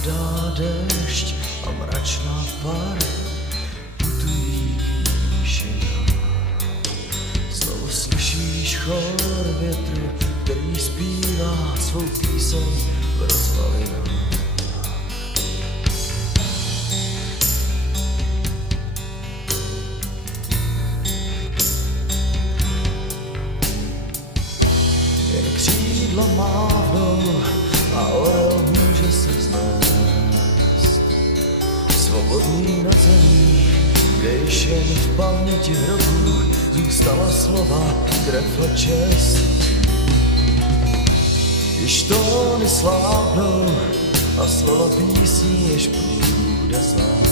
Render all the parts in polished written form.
Padá dešť a mračná pár putují k nížinám. Znovu slyšíš chor větru, který zpívá svou píseň v rozvalinách. Jen křídla mávnou a orel může se vznést. Svobodný na zemi, kde již jen v paměti hrobů zůstala slova, krev a čest. Již tóny slábnou a slova písní jež bude znát.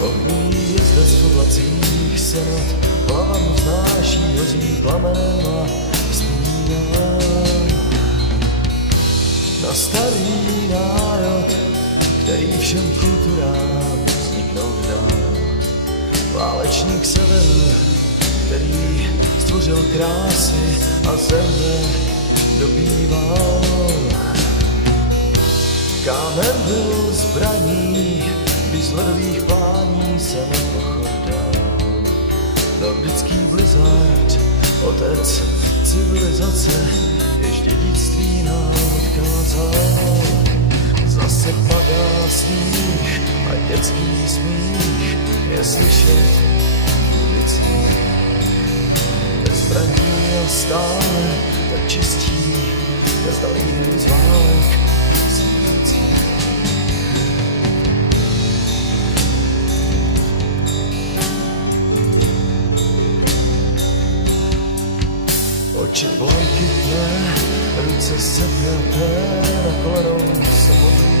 Ohňují jezdec v oblacích se nad hlavami vznáší, hoří plamenem a vzpomíná na starý národ, který všem kulturám vzniknout dá. Válečník severu, který stvořil krásy a země dobýval. Kámen byl zbraní, když z ledových plání se nepochodal. Nordický blizzard, otec civilizace, jež dědictví nám odkázal. Zase padá sníh a dětský smích je slyšet v ulicích. Bez zbraní a stále tak čistí, nezdalý z válek sílící. Oči blankitné, ruce sepjaté, na kolenou se modlí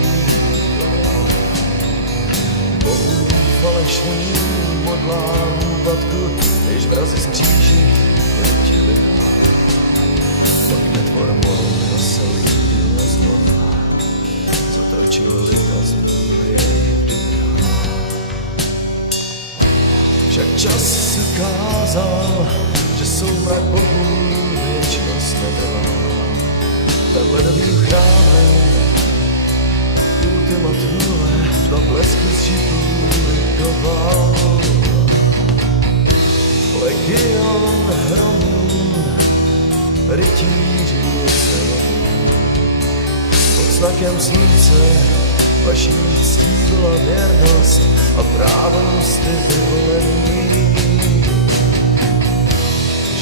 Bohu falešným modlám úpadku, když vrazi z kříži vrtili dál. Pak netvor mohl se líbil a znova, zatočil lid a zbyl jej v důrách. Však čas se kázal, že soumrak Bohů věčnost netrvá. Ten ledovým chrámem ultima tvůle dva blesky z žitů vykoval. Legion hromů, rytíři se pod znakem slunce vaší ctí byla věrnost a právosty vyvolení.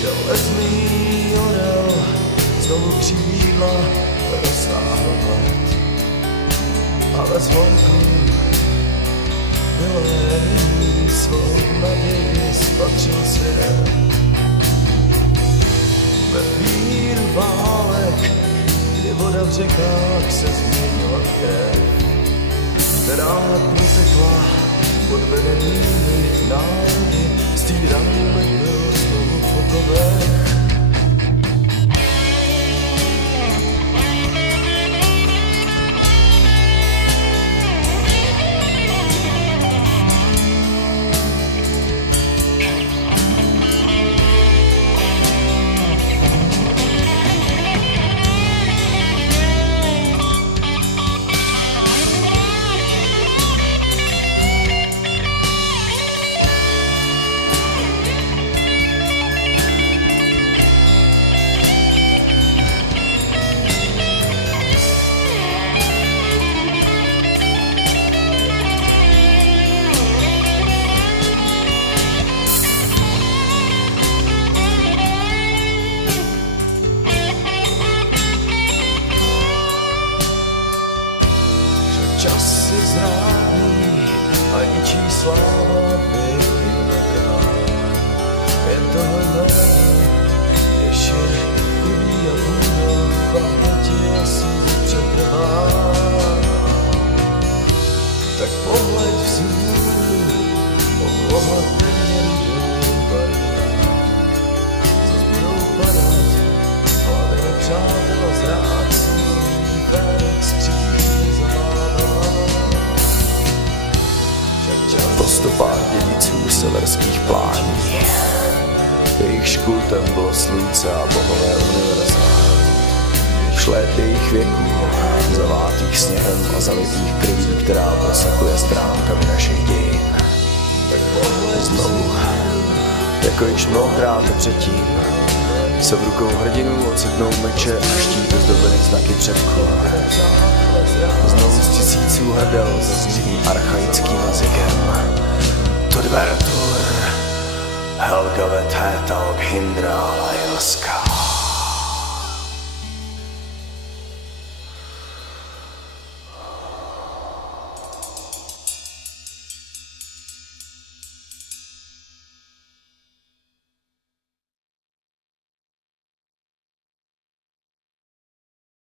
Železný orel znovu křídla roztáhl let, a ve zvonku miléní svou naději spatřil svět. Ve víru válek, kdy voda v řekách se změnila v krev, která protekla pod vedenými národy, stýraný lid byl znovu v okovech. Čas se zrádí a ničí sláva věky netrvá. Jen toho jména, jež je chudý a půdou v paměti asi přetrvá. Tak pohled vzhůru, obloha temně lidou barvá. Zas budou padat hlavy nepřátel a zrádců, Fénix křídly zamává. Po stopách dědiců severských plání, jejichž kultem bylo slunce a bohové univerza. prošlétlých věků, zavátých sněhem a zalitých krví, která prosakuje stránkami našich dějin. Znovu, jako již mnohokrát předtím, se v rukou hrdinů ocitnou meče a štíty zdobily znaky předků. Znovu z tisíců hrdel zazní archaickým jazykem. Tudvertur, Helgavet Hétalk Hindra Lajelska.